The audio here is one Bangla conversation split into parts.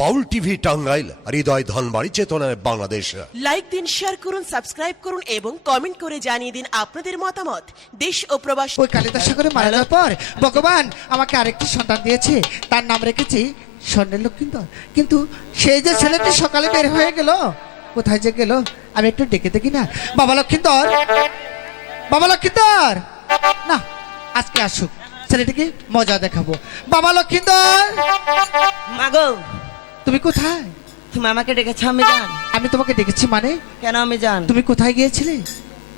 বাউল টিভি টাঙ্গাইল হৃদয় ধনবাড়ি চেতনায় বাংলাদেশ। লাইক দিন শেয়ার করুন সাবস্ক্রাইব করুন এবং কমেন্ট করে জানিয়ে দিন আপনাদের মতামত। দেশ ও প্রবাস ওই কালিদাস সাগরে মারা যাওয়ার পর ভগবান আমাকে আরেকটি সন্তান দিয়েছে। তার নাম রেখেছি স্বর্ণের লক্ষ্মীন্দর কিন্তু সেই যে ছেলেটি সকালে বের হয়ে গেল কোথায় যে গেল আমি একটু ডেকে দেখি না। বাবা লক্ষ্মীন্দর বাবা লক্ষ্মীন্দর না আজকে আসুক। ছেলেটিকে মজা দেখাবো। বাবা লক্ষ্মীন্দর মাগো তুমি কোথায়? তুমি আমাকে ডেকেছো আমি জান আমি তোমাকে ডেকেছি মানে? কেন আমি জান তুমি কোথায় গিয়েছিলে?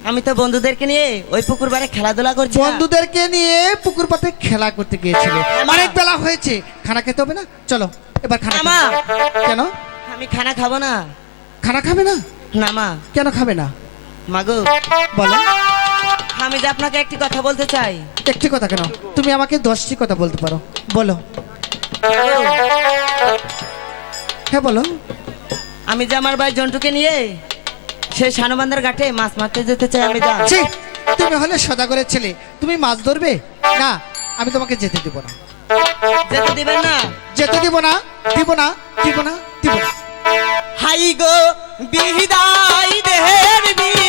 আমি তো বন্ধুদেরকে নিয়ে ওই পুকুর বারে খেলাধুলা করছি বন্ধুদেরকে নিয়ে পুকুর পাতে খেলা করতে গিয়েছিলে। আমা। অনেক বেলা হয়েছে। খানা খেতে হবে না? চলো এবার খানা আমা। খাব। কেন? আমি খানা খাব না। খানা খাবে না? না মা। কেন খাবে না? মাগো বলো। আমি যে আপনাকে একটি কথা বলতে চাই। একটি কথা কেন? তুমি আমাকে দশটি কথা বলতে পারো। বলো। হ্যাঁ বলো। আমি যে আমার ভাই জন্টুকে নিয়ে সেই সানুবান্ধার ঘাটে মাছ মারতে যেতে চাই আমি যা ছি, তুমি হলে সদাগরের ছেলে। তুমি মাছ ধরবে? না আমি তোমাকে যেতে দিব না। যেতে দিবেন না? যেতে দিব না দিব না দিব না দিব না। হাই গো বিহিদাই দেহের বিহিদাই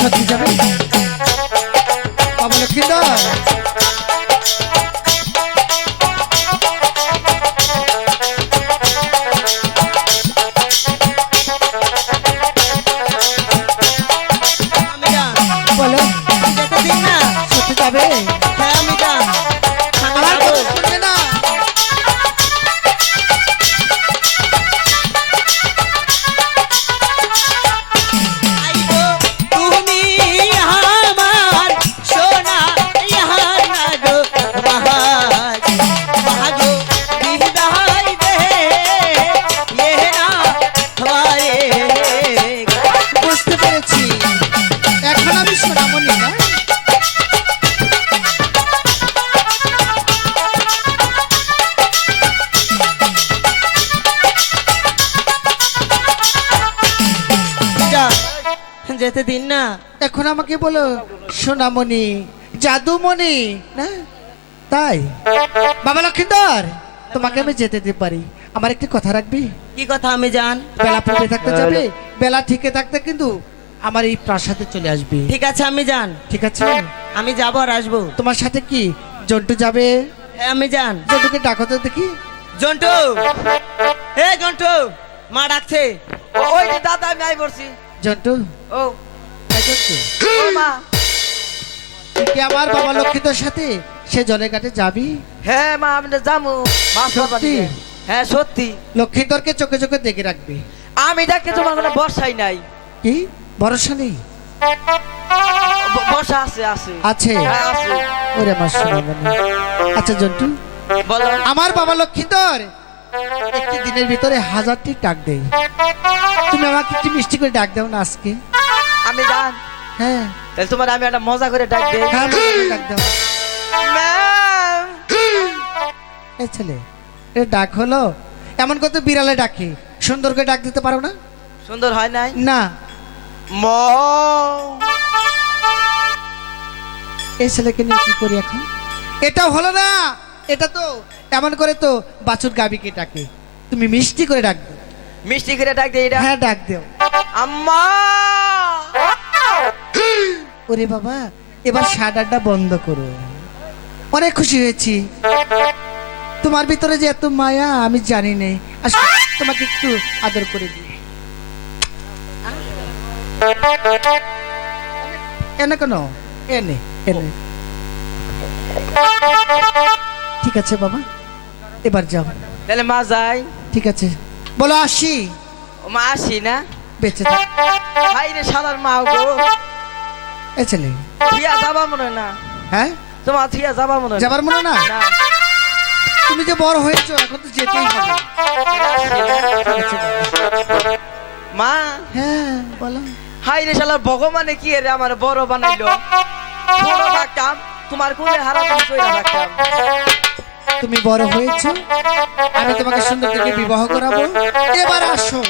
সত্যি যাবে? বাবা লক্ষ্মীন্দর বলো সত্যি যাবে? যেতে দিন না। এখন আমাকে বলো সোনামণি জাদুমণি না? তাই? বাবা লক্ষ্মীন্দর তোমাকে আমি যেতে দিতে পারি। আমার একটি কথা রাখবি? কি কথা আমি জান? বেলা পড়ে থাকতে যাবে বেলা ঠিকে থাকতে কিন্তু আমার এই প্রাসাদে চলে আসবি। ঠিক আছে আমি যান ঠিক আছে? আমি যাব আর আসব। তোমার সাথে কি জন্টু যাবে? হ্যাঁ আমি যান জন্টুকে ডাকো তো দেখি। জন্টু! হে জন্টু মা ডাকছে। ওই যে দাদা আমি আই পড়ছি জন্টু? ও। কি আমার বাবা লক্ষ্মীদের সাথে সে জলের ঘাটে যাবি? হ্যাঁ মা আমি যাব। মাছ সত্যি? হ্যাঁ সত্যি। চোখে চোখে দেখে রাখবি। আমি ডাকতে তোমার কোনো নাই। কি? ভরসা নেই? ব- আছে আছে। আছে? হ্যাঁ ওরে আমার আচ্ছা জন্টু বলো। আমার বাবা লক্ষ্মীধর একটি দিনের ভিতরে হাজারটি ডাক দেয়। তুমি আমাকে একটু মিষ্টি করে ডাক দাও না আজকে। আমি জান হ্যাঁ। তাহলে তোমার আমি একটা মজা করে ডাক দিই। হ্যাঁ ডাক দাও ম্যাম। এই ছেলে এ ডাক হলো এমন কত বিড়ালে ডাকে সুন্দর করে ডাক দিতে পারো না? সুন্দর হয় নাই? না। ম। এই ছেলেকে নিয়ে কি করি এখন? এটা হলো না এটা তো এমন করে তো বাছুর গাবিকে ডাকে। তুমি মিষ্টি করে ডাক দাও। মিষ্টি করে ডাক দিই এটা। হ্যাঁ ডাক দাও। আম্মা। ওরে বাবা এবার সাডারটা বন্ধ করো। অনেক খুশি হয়েছি। তোমার ভিতরে যে এত মায়া আমি জানি নেই। তোমাকে একটু আদর করে দিই। এনে কেন? এনে এনে ঠিক আছে বাবা এবার যাও। তাহলে মা যাই। ঠিক আছে। বলো আসি। মা আসি না? বেঁচে থাক। হাই রে শালার মা গো। এ ছেলে। থিয়া যাবা মনে হয় না। হ্যাঁ? তোমার থিয়া যাবা মনে হয় না। যাবার মনে না? না। তুমি যে বড় হয়েছো এখন তো যেতেই হবে। ঠিক আছে বাবা। মা। হ্যাঁ বলো। হাই রে শালা ভগবানে কি রে আমার বড় বানাইলো? বড় থাকতাম তোমার কোলে হারা তুমি থাকতাম। তুমি বড় হয়েছো আমি তোমাকে সুন্দর থেকে বিবাহ করাবো। এবার আসো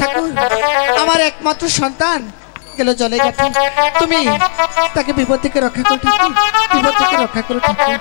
ঠাকুর আমার একমাত্র সন্তান গেল জলে গেছে তুমি তাকে বিপদ থেকে রক্ষা করো বিপদ থেকে রক্ষা করো ঠাকুর।